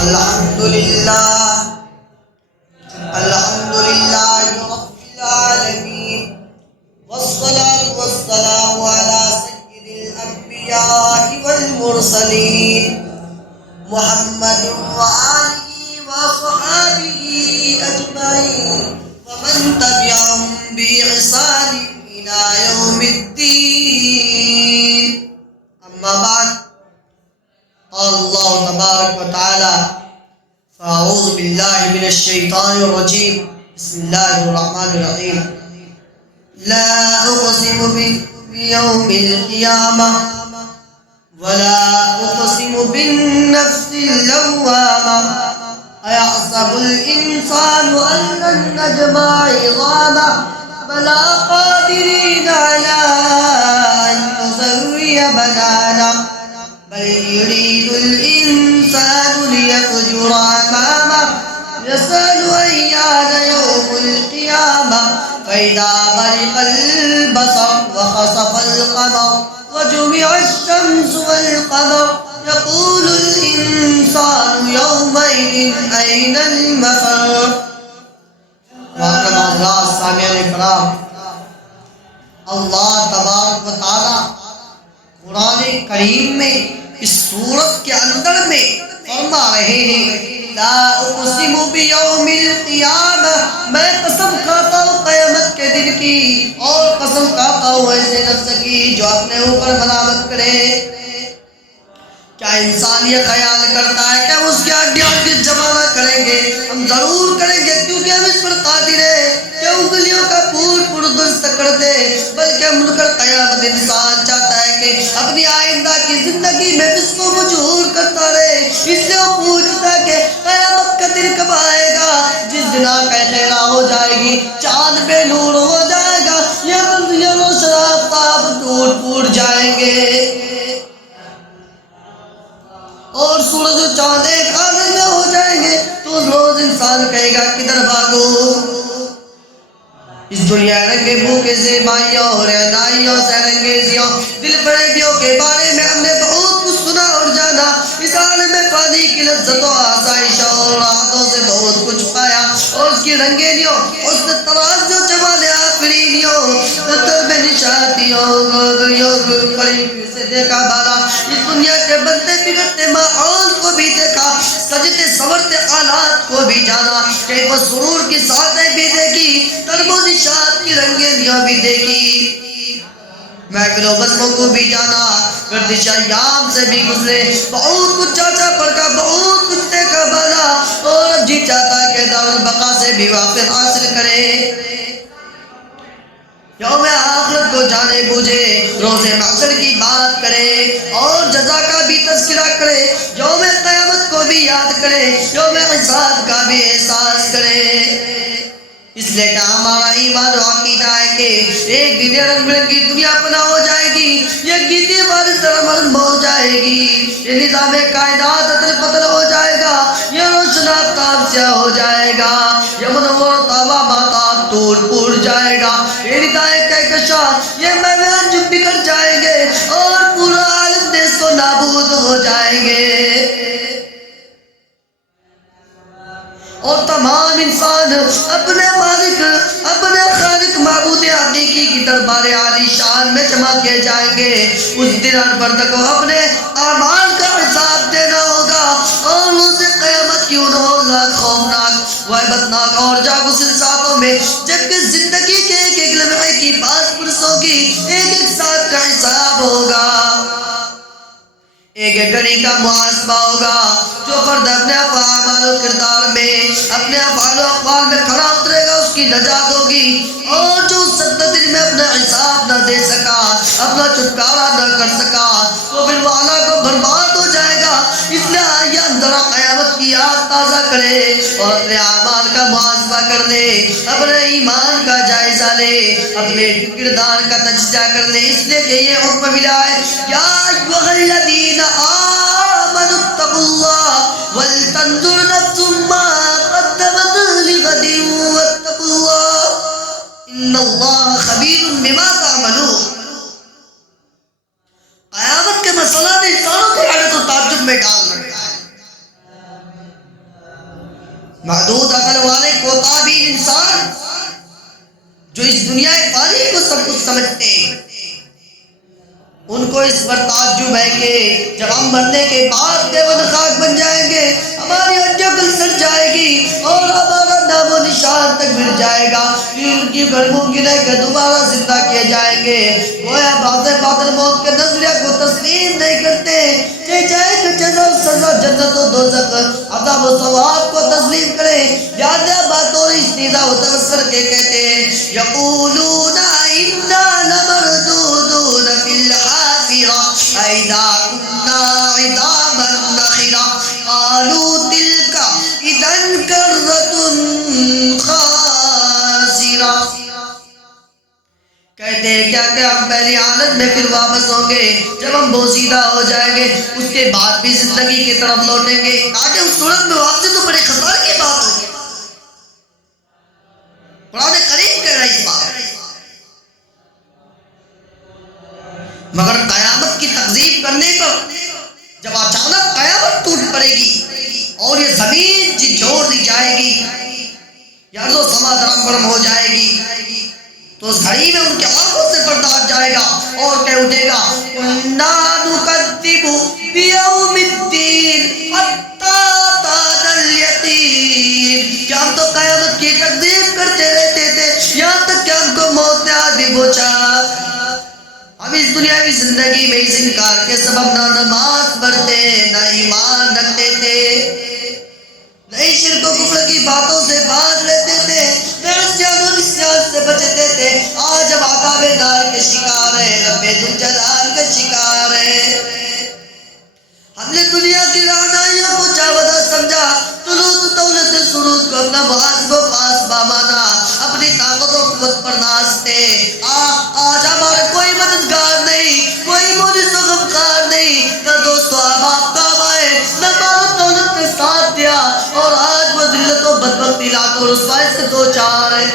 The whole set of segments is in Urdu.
الحمدللہ رب العالمین والصلاة والسلام على سید الانبیاء والمرسلین محمد وآلہ وصحابہ اجمعین ومن تبعهم بإحسان إلى يوم الدين. اما بعد، قال الله تبارك وتعالى: فأعوذ بالله من الشيطان الرجيم، بسم الله الرحمن الرحيم. لا أقسم بيوم القيامة ولا أقسم بالنفس اللوامة أيحسب الإنسان أن لن نجمع عظامه بلى قادرين على أن نسوي بنانه بل يريد الإنسان ليفجر أمامه يسأل أيان يوم القيامة فإذا برق البصر وخسف القمر وجمع الشمس والقمر يقول الإنسان يومئذ أين المفر. محترم حضرات سامعین کرام، اللہ تبارک و تعالی قرآن کریم میں اس سورت کے اندر میں فرما رہے ہیں: لا اقسم بیوم القیامہ، میں قسم کھاتا ہوں قیامت کے دن کی، اور قسم کھاتا ہوں ایسے نفس کی جو اپنے اوپر ملامت کرے. کیا انسان یہ خیال کرتا ہے کہ ہم اس کی ہڈیاں جمع نہ کریں گے؟ ہم ضرور کریں گے، کیونکہ ہم اس پر قادر ہیں کہ انگلیوں کا پھوٹ پھوٹ درست کر دے. بلکہ منکر قیامت انسان چاہتا ہے کہ اپنی آئندہ کی زندگی میں اس کو مجبور کرتا رہے. اس لیے وہ پوچھتا ہے کہ قیامت کا دن کب آئے گا، جس دن آنکھیں خیرہ ہو جائے گی، چاند بے نور ہو جائے گا، یہ روشن آفتاب ٹوٹ پھوٹ جائیں گے اور سورج و چاند ایک آدمی میں ہو جائیں گے. تو اس روز انسان کہے گا کدھر بھاگو. اس دنیا رنگے بھوکے زیبائیوں اور رہنائیوں سے رنگیزیوں دل فریبیوں کے بارے میں ہم نے بہت کچھ سنا اور جانا. اس عالم فانی کی لذت و آسائشوں اور راحتوں سے بہت کچھ پایا، اور اس کی رنگینیوں، اس نے ترازیوں جمال آفرینیوں طرب نشاتیوں قریب سے دیکھا بالا. اس دنیا کے بنتے بگڑتے ماحول کو بھی دیکھا، سجتے سورتے آلات کو بھی جانا، کیف و سرور کی ساتیں بھی دیکھی، طرب و نشاط کی رنگینیاں بھی دیکھی، محفل و بزموں کو بھی جانا، گردش ایام سے بھی گزرے، بہت کچھ چاچا پڑکا، بہت کچھ دیکھا بالا، اور اب جی چاہتا کہ دارالبقا سے بھی واقف حاصل کرے. یوم آخرت کو جانے بوجھے، روز محشر کی بات کرے اور جزا کا بھی تذکرہ کرے، یوم قیامت کو بھی یاد کرے، یوم حساب کا بھی احساس کرے. اس لیے کہ ہمارا ایمان و عقیدہ ہے کہ ایک دن رنگ برنگی دنیا پناہ ہو جائے گی، یہ گیتی ہماری طرح مرم ہو جائے گی، یہ نظام کائنات اتل پتل ہو جائے گا، یہ روشن آفتاب سیاہ ہو جائے گا، یہ منور تابا ماتاب ٹوٹ پھوٹ جائے گا، یہ ردائے کہکشاں، یہ میوان جو بکھر جائیں گے، اور پورا عالم نیست و نابود ہو جائیں گے، اور تمام انسان اپنے مالک، اپنے خالق معبود حقیقی کی دربار عالی شان میں جمع کیے جائیں گے. اس دن ہر فرد کو اپنے اعمال کا حساب دینا ہوگا، اور روز قیامت کی ان ہولناک، خوفناک، وحبتناک اور جاگزن ساعتوں میں جبکہ زندگی کے ایک ایک لمحے کی پاس پرسوں کی ایک ایک ساتھ کا حساب ہوگا، ایک ایک گھڑی کا محاسبہ ہوگا. جو فرد اپنے اعمال و کردار میں، اپنے افعال و اقوال میں کھڑا اترے گا، اس کی نجات ہوگی، اور جو 70 دن میں اپنا حساب نہ دے سکا، اپنا چھٹکارا نہ کر سکا، تو پھر وہ اعلیٰ کو برباد ہو جائے گا. اس لیے آئیے اندر قیامت کی یاد تازہ کرے اور اپنے اعمال کا محاسبہ کر لے، اپنے ایمان کا جائزہ لے، اپنے کردار کا تجزیہ کر لے. اس لیے کہ یہ حکم ملا ہے: یا ایھا الذین آمنوا اتقوا اللہ ولتنظر نفس ما قدمت لغد واتقوا اللہ ان اللہ خبیر بما تعملون. قیامت کے مسئلہ نے انسانوں کو حیرت و تعجب میں ڈال رکھا ہے. محدود عقل والے کوتاہی انسان جو اس دنیا فانی کو سب کچھ سمجھتے ہیں، ان کو اس پر تعجب ہے کہ جب ہم مرنے کے بعد دیوان خاک بن جائیں گے، ہماری عقل سر جائے گی اور ہمارا نام و نشان تک مٹ جائے گا، پھر ان کی گھر ممکن ہے کہ دوبارہ زندہ کیے جائیں گے۔ گویا باطل موت کے نظریہ کو تسلیم نہیں کرتے، کہ جائے کہ جزا و سزا، جنت و دوزخ، عذاب و ثواب کو تسلیم کرے۔ یاد بات اور استیزا و تبصر کے کہتے ہیں یقولون انا لمردودون فی الحافرہ اذا كنا عظاما نخرہ قالوا تلک اذا کرۃ خاسرہ۔ کہتے ہیں کیا کہ ہم پہلی حالت میں پھر واپس ہوں گے، جب ہم بوسیدہ ہو جائیں گے اس کے بعد بھی زندگی کی طرف لوٹیں گے۔ آگے اس صورت میں واپسی تو بڑے خسارے کی بات ہوگی، قرآن کریم کہہ رہا ہے اس بات۔ مگر قیامت کی تکذیب کرنے پر جب اچانک قیامت ٹوٹ پڑے گی اور یہ زمین جھنجھوڑ دی جائے گی، یا تو سما درم برم ہو جائے گی، تو اس گھڑی میں ان کے آنکھوں سے پردہ ہٹ جائے گا اور کہہ اٹھے گا کُنَّا نُكَذِّبُ بِيَوْمِ الدِّينِ حَتَّى أَتَانَا الْيَقِينُ، کہ ہم تو قیامت کی تکذیب کرتے رہتے تھے یہاں تک کہ ہم کو موت نے آ بھی پہنچا۔ ہم اس دنیاوی زندگی میں اس انکار کے سبب نہ نماز پڑھتے، نہ ایمان رکھتے تھے، نئی شرک و کفر کی باتوں سے باز رہتے تھے، نرسیان و نسیان سے بچتے تھے۔ آج ہم عذاب نار کے شکار ہیں، رب ذوالجلال کے شکار ہیں۔ ہم نے دنیا کی رعنائیوں کو جاودہ سمجھا، دولت دولت سرود کو اپنا محاسب و پاسبہ مانا، اپنی طاقت و قوت پر نازتے۔ آج ہمارا کوئی مددگار نہیں، کوئی مونس و غمخوار نہیں، نہ دوست و احباب کام آئے، نہ مال و دولت نے ساتھ دیا، اور آج وہ ذلت و بدبختی لاکھ اور رسوائی سے دو چار ہے۔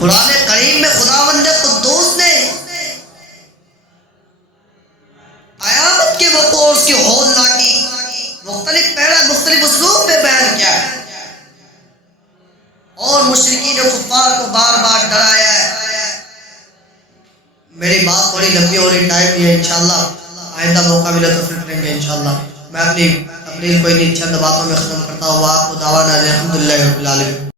قرآن کریم میں خداوند قدوس نے قیامت کے وقوع اور اس کی ہولناکی مختلف پیرا مختلف اسلوب میں بیان کیا ہے، اور مشرکین و کفار کو بار بار ڈرایا ہے۔ میری بات تھوڑی لمبی ہو رہی، ٹائم بھی ہے، انشاءاللہ آئندہ موقع ملا تو پھر کریں گے انشاءاللہ۔ میں اپنی تقریر کو انہی چند باتوں میں ختم کرتا ہوا، آپ کو دعوانا الحمدللہ رب العالمین۔